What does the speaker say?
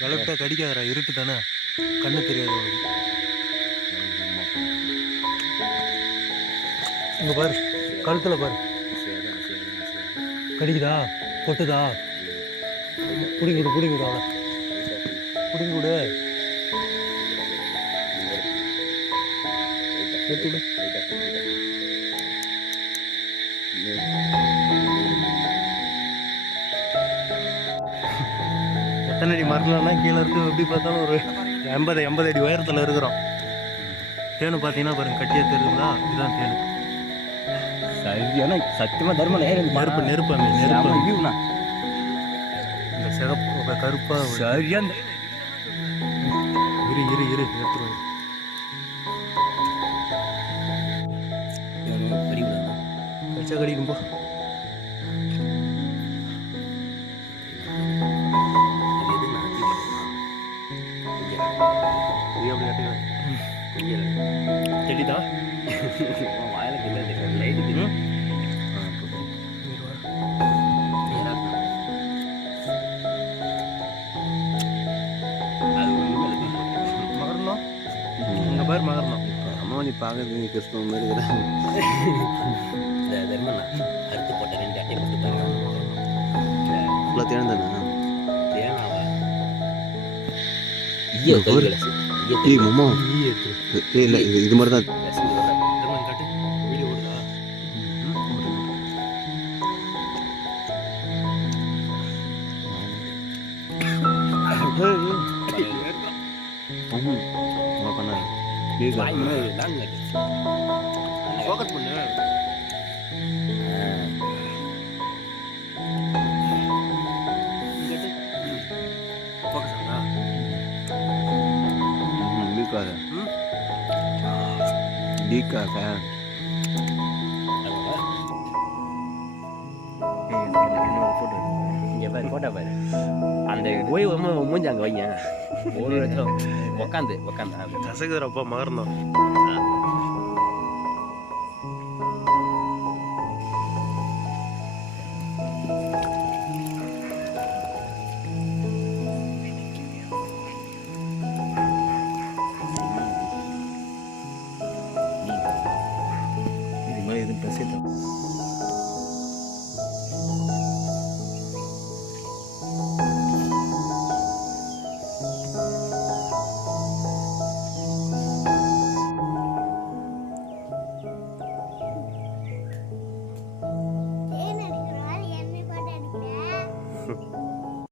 விளக்கிட்டா கடிக்காதரா, இருட்டு தானே, கண்ணு தெரியாது. இங்கே பாரு, கழுத்தில் பாரு, கடிக்குதா, கொட்டுதா? பிடிங்கிடு பிடிங்கிடு, அவளை பிடிங்கிடு, எடுத்துவிடு. எத்தனை அடி மரம்னா கீழே இருந்து எப்படி பார்த்தாலும் ஒரு 80 அடி உயரத்தில் இருக்கிறோம். தேனு பார்த்தீங்கன்னா பாருங்க, கட்டியாக தெரியுங்களா? இதுதான் தேனு. சரியான சத்தியமாக தர்மம் நெருப்பு நெருப்பு நெருப்பு இந்த சிகப்பு கருப்பாக சரியான இரு இரு இரு எடுத்துருவோம். கடிச்சா கடிக்கும் போ. தெரியுதா? மகரணும் இங்கே பாரு, மகரணும். அம்மா நீ பார்க்கறது கிறிஸ்தவ மாதிரி தர்மண்ணா அறுத்து போட்ட 2 அட்டை போட்டு ஃபுல்லாக தேன் தானே? தேனாவா? மாமா இல்லை, இது மாதிரி தான். வீடியோ ஓடுதா? ஃபோக்கஸ் பண்ணு. ஃபோக்கஸ் ஆகுதா? இங்கே பாரு, போட்டா பாரு, அந்த ஓய்வு மூஞ்சி அங்கே வைங்க. ஒரு இடத்துல உக்காந்து கசகுறப்பா மகர்ந்தோம்.